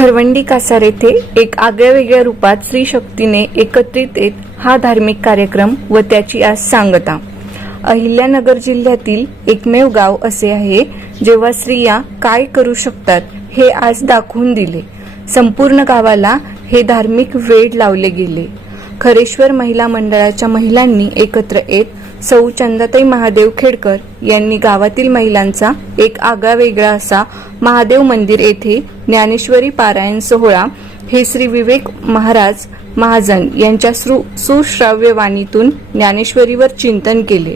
खरवंडी कासार येथे एक आगळ्यावेगळ्या रूपात स्त्री शक्तीने एकत्रित येत हा धार्मिक कार्यक्रम व त्याची आज सांगता. अहिल्यानगर जिल्ह्यातील एकमेव गाव असे आहे जेव्हा स्त्रिया काय करू शकतात हे आज दाखवून दिले. संपूर्ण गावाला हे धार्मिक वेड लावले गेले. खरेश्वर महिला मंडळाच्या महिलांनी एकत्र येत सौ चंदाताई महादेव खेडकर यांनी गावातील महिलांचा एक आगळा वेगळा असा महादेव मंदिर येथे ज्ञानेश्वरी पारायण सोहळा हे श्री विवेक महाराज महाजन यांच्या सु सुश्राव्य वाणीतून ज्ञानेश्वरीवर चिंतन केले.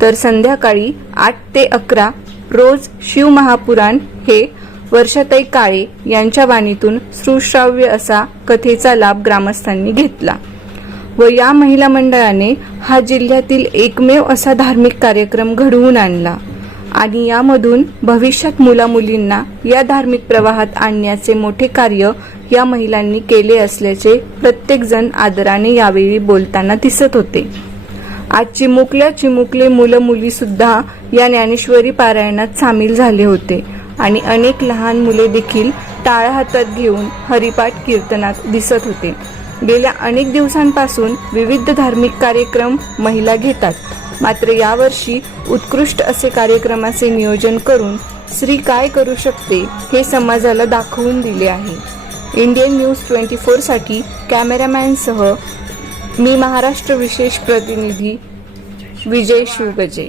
तर संध्याकाळी आठ ते अकरा रोज शिव महापुराण हे वर्षाताई काळे यांच्या वाणीतून सुश्राव्य असा कथेचा लाभ ग्रामस्थांनी घेतला. व या महिला मंडळाने हा जिल्ह्यातील एकमेव असा धार्मिक कार्यक्रम घडवून आणला. आणि यामधून भविष्यात मुलामुलींना या धार्मिक प्रवाहात आणण्याचे मोठे कार्य या महिलांनी केले असल्याचे प्रत्येकजण आदराने यावेळी बोलताना दिसत होते. आज चिमुकल्या चिमुकले मुलं मुली सुद्धा या ज्ञानेश्वरी पारायणात सामील झाले होते आणि अनेक लहान मुले देखील टाळ हातात घेऊन हरिपाठ कीर्तनात दिसत होते. गेल्या अनेक दिवसांपासून विविध धार्मिक कार्यक्रम महिला घेतात. मात्र यावर्षी उत्कृष्ट असे कार्यक्रमाचे नियोजन करून स्त्री काय करू शकते हे समाजाला दाखवून दिले आहे. इंडियन न्यूज ट्वेंटी फोरसाठी कॅमेरामॅनसह मी महाराष्ट्र विशेष प्रतिनिधी विजय शिवगजे.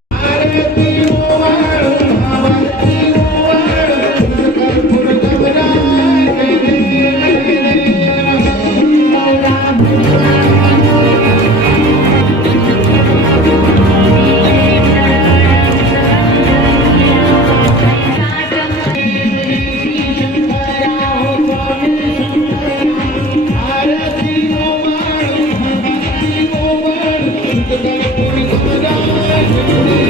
Thank you.